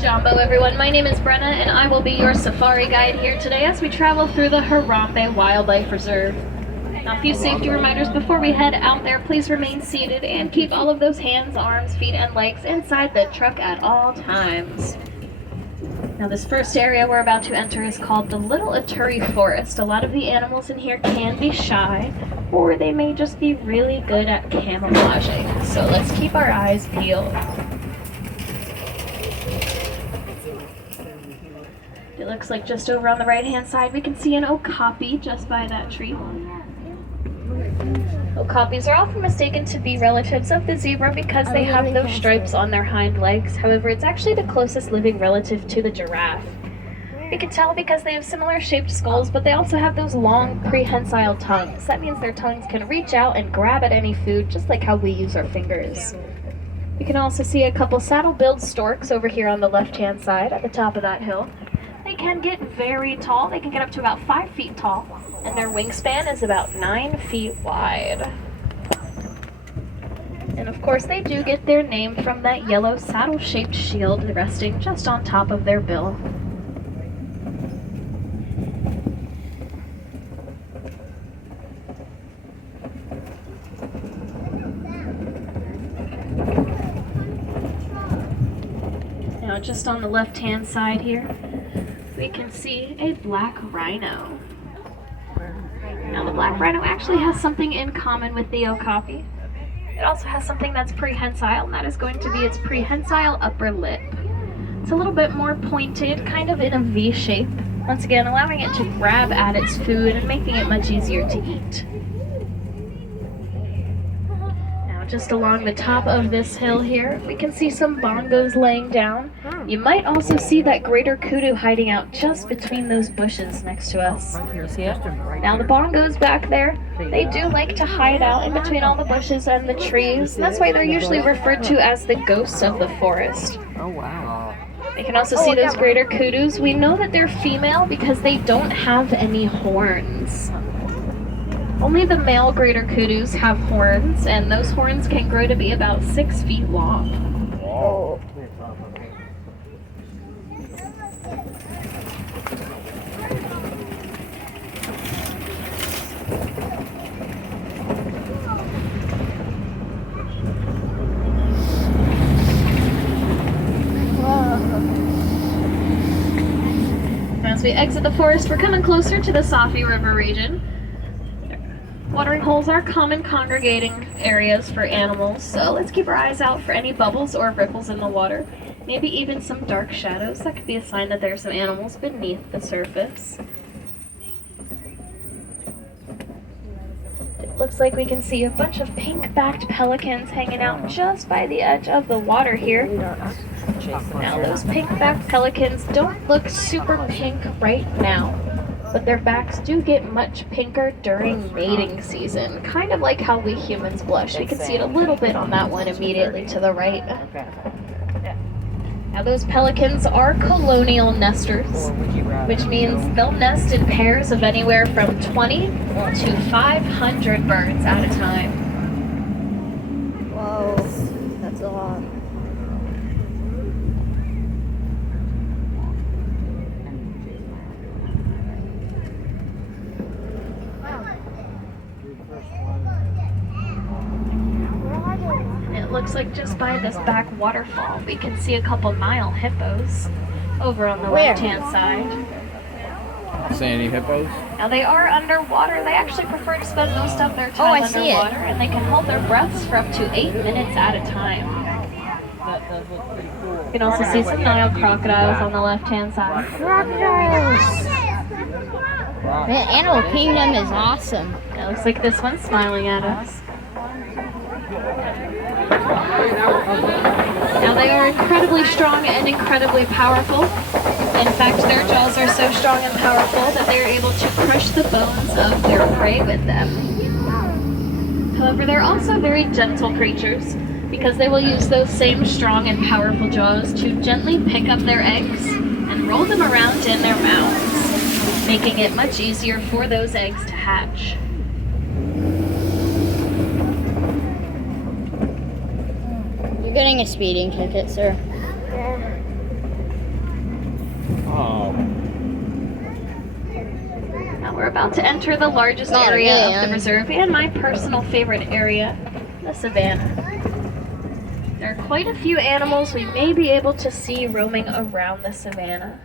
Jumbo, everyone. My name is Brenna, and I will be your safari guide here today as we travel through the Harambe Wildlife Reserve. Now, a few safety reminders before we head out there. Please remain seated and keep all of those hands, arms, feet, and legs inside the truck at all times. Now, this first area we're about to enter is called the Little Ituri Forest. A lot of the animals in here can be shy, or they may just be really good at camouflaging. So let's keep our eyes peeled. It looks like just over on the right-hand side we can see an okapi just by that tree. Okapis are often mistaken to be relatives of the zebra because they have those stripes on their hind legs. However, it's actually the closest living relative to the giraffe. We can tell because they have similar shaped skulls, but they also have those long prehensile tongues. That means their tongues can reach out and grab at any food, just like how we use our fingers. You can also see a couple saddle-billed storks over here on the left-hand side at the top of that hill. They can get very tall. They can get up to about 5 feet tall, and their wingspan is about 9 feet wide. And of course, they do get their name from that yellow saddle-shaped shield resting just on top of their bill. Now, just on the left-hand side here, we can see a black rhino. Now, the black rhino actually has something in common with the okapi. It also has something that's prehensile, and that is going to be its prehensile upper lip. It's a little bit more pointed, kind of in a V shape, once again allowing it to grab at its food and making it much easier to eat. Just along the top of this hill here, we can see some bongos laying down. You might also see that greater kudu hiding out just between those bushes next to us. Now, the bongos back there, they do like to hide out in between all the bushes and the trees. And that's why they're usually referred to as the ghosts of the forest. Oh, wow. You can also see those greater kudus. We know that they're female because they don't have any horns. Only the male greater kudus have horns, and those horns can grow to be about 6 feet long. Oh. As we exit the forest, we're coming closer to the Safi River region. Watering holes are common congregating areas for animals, so let's keep our eyes out for any bubbles or ripples in the water. Maybe even some dark shadows. That could be a sign that there are some animals beneath the surface. It looks like we can see a bunch of pink-backed pelicans hanging out just by the edge of the water here. Now, those pink-backed pelicans don't look super pink right now, but their backs do get much pinker during mating season, kind of like how we humans blush. We can see it a little bit on that one immediately to the right. Now, those pelicans are colonial nesters, which means they'll nest in pairs of anywhere from 20 to 500 birds at a time. Whoa, that's a lot. It looks like just by this back waterfall, we can see a couple Nile hippos over on the left-hand side. See any hippos? Now, they are underwater. They actually prefer to spend most of their time underwater, and they can hold their breaths for up to 8 minutes at a time. You can also see some Nile crocodiles on the left-hand side. Crocodiles! The animal kingdom is awesome. It looks like this one's smiling at us. Now, they are incredibly strong and incredibly powerful. In fact, their jaws are so strong and powerful that they are able to crush the bones of their prey with them. However, they're also very gentle creatures because they will use those same strong and powerful jaws to gently pick up their eggs and roll them around in their mouths, making it much easier for those eggs to hatch. You're getting a speeding ticket, sir. Oh. Now we're about to enter the largest Not area of again. the reserve and my personal favorite area, the savannah. There are quite a few animals we may be able to see roaming around the savannah.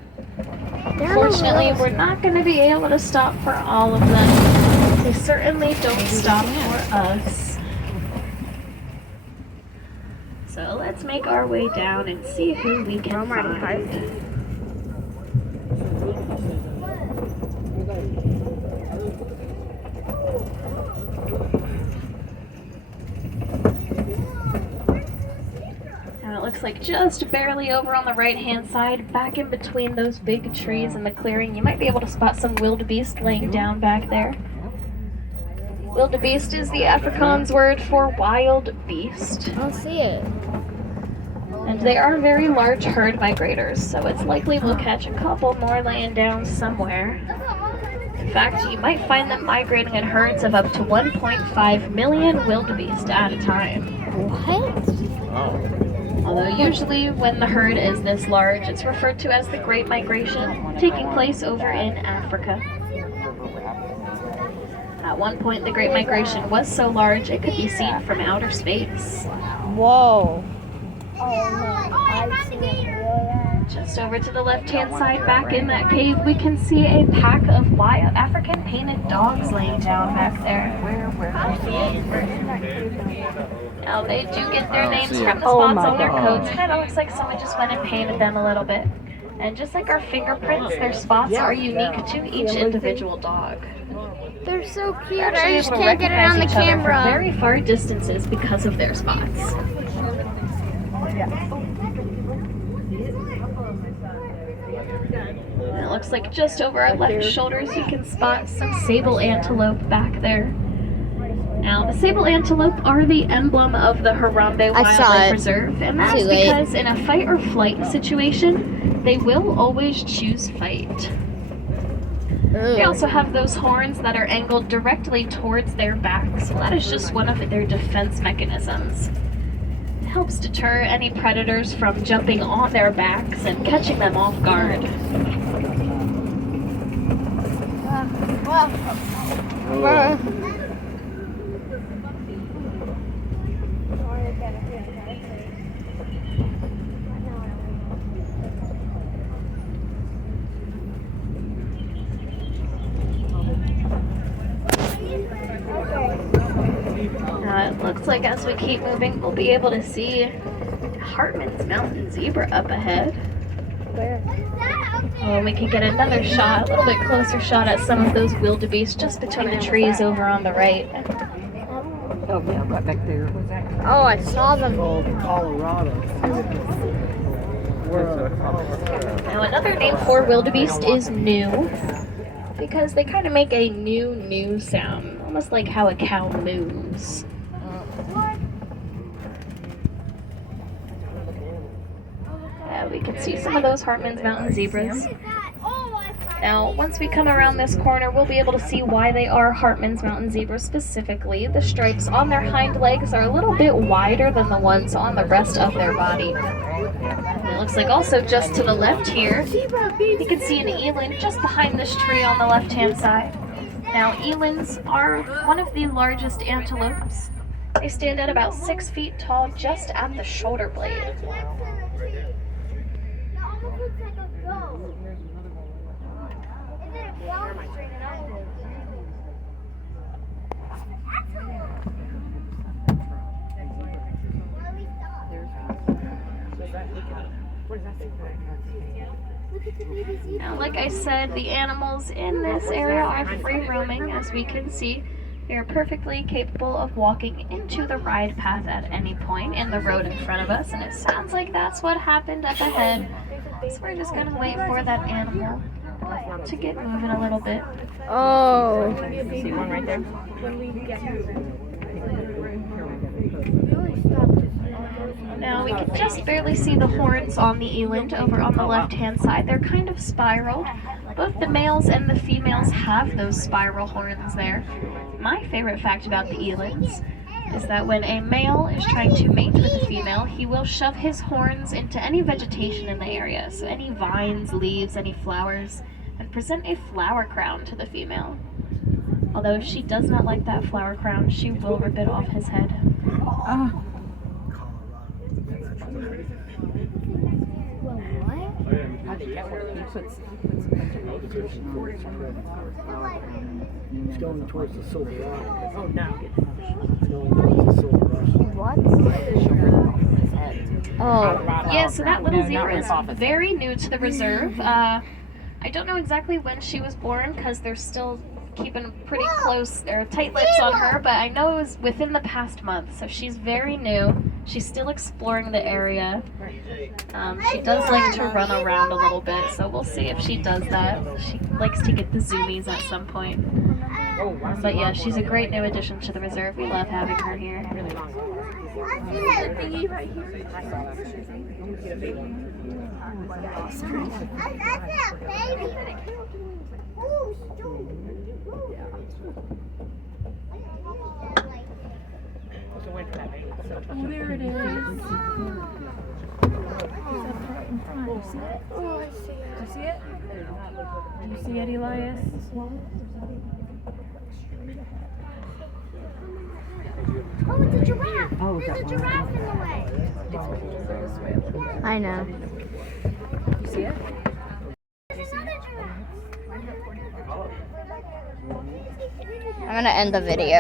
Unfortunately, we're not going to be able to stop for all of them. They certainly don't stop for us. So let's make our way down and see who we can find. Now it looks like just barely over on the right-hand side, back in between those big trees in the clearing, you might be able to spot some wildebeest laying down back there. Wildebeest is the Afrikaans word for wild beast. I don't see it. And they are very large herd migrators, so it's likely we'll catch a couple more laying down somewhere. In fact, you might find them migrating in herds of up to 1.5 million wildebeest at a time. What? Oh. Although usually when the herd is this large, it's referred to as the Great Migration, taking place over in Africa. At one point, the Great Migration was so large it could be seen from outer space. Whoa. Just over to the left-hand side, back in that cave, we can see a pack of wild African painted dogs laying down back there. Now, they do get their names from the spots on their coats. Kind of looks like someone just went and painted them a little bit. And just like our fingerprints, their spots are unique to each individual dog. They're so cute. They're I actually just able to can't get it recognize on the each other from camera. very far distances because of their spots. And it looks like just over our left shoulders you can spot some sable antelope back there. Now, the sable antelope are the emblem of the Harambe I saw Wildlife it. Reserve, and that's Too late. because in a fight or flight situation, they will always choose fight. They Ooh. also have those horns that are angled directly towards their backs, so that is just one of their defense mechanisms. It helps deter any predators from jumping on their backs and catching them off guard. It looks like as we keep moving, we'll be able to see Hartman's mountain zebra up ahead. Oh, we can get another shot, a little bit closer shot at some of those wildebeest just between the trees over on the right. Oh, yeah, right back there. Oh, I saw them. Colorado. Now another name for wildebeest is new, because they kind of make a new sound, almost like how a cow moos. We can see some of those Hartman's Mountain zebras. Now, once we come around this corner, we'll be able to see why they are Hartman's Mountain zebras specifically. The stripes on their hind legs are a little bit wider than the ones on the rest of their body. And it looks like also just to the left here, you can see an eland just behind this tree on the left-hand side. Now, elands are one of the largest antelopes. They stand at about 6 feet tall just at the shoulder blade. Now, like I said, the animals in this area are free roaming, as we can see. They are perfectly capable of walking into the ride path at any point in the road in front of us, and it sounds like that's what happened up ahead. So we're just gonna wait for that animal to get moving a little bit. Oh. See one right there? Now we can just barely see the horns on the eland over on the left-hand side. They're kind of spiraled. Both the males and the females have those spiral horns there. My favorite fact about the elands is that when a male is trying to mate with a female, he will shove his horns into any vegetation in the area, so any vines, leaves, any flowers, and present a flower crown to the female. Although if she does not like that flower crown, she will rip it off his head. It's going towards the Silver Rock. Oh, no. It's going towards the Silver Rock. What? His head. Oh. Yeah, so that little No, not zebra rip is off his very new to the reserve. I don't know exactly when she was born because they're still keeping pretty close or tight lips on her, but I know it was within the past month, so she's very new. She's still exploring the area. She does like to run around a little bit, so we'll see if she does that. She likes to get the zoomies at some point. But yeah, she's a great new addition to the reserve. We love having her here. Oh, there it is. Oh, I see it. Do you see it? Do you see it, Elias? Oh, it's a giraffe. Oh, There's a that giraffe in the way. I know. You see it? There's another giraffe. I'm gonna end the video.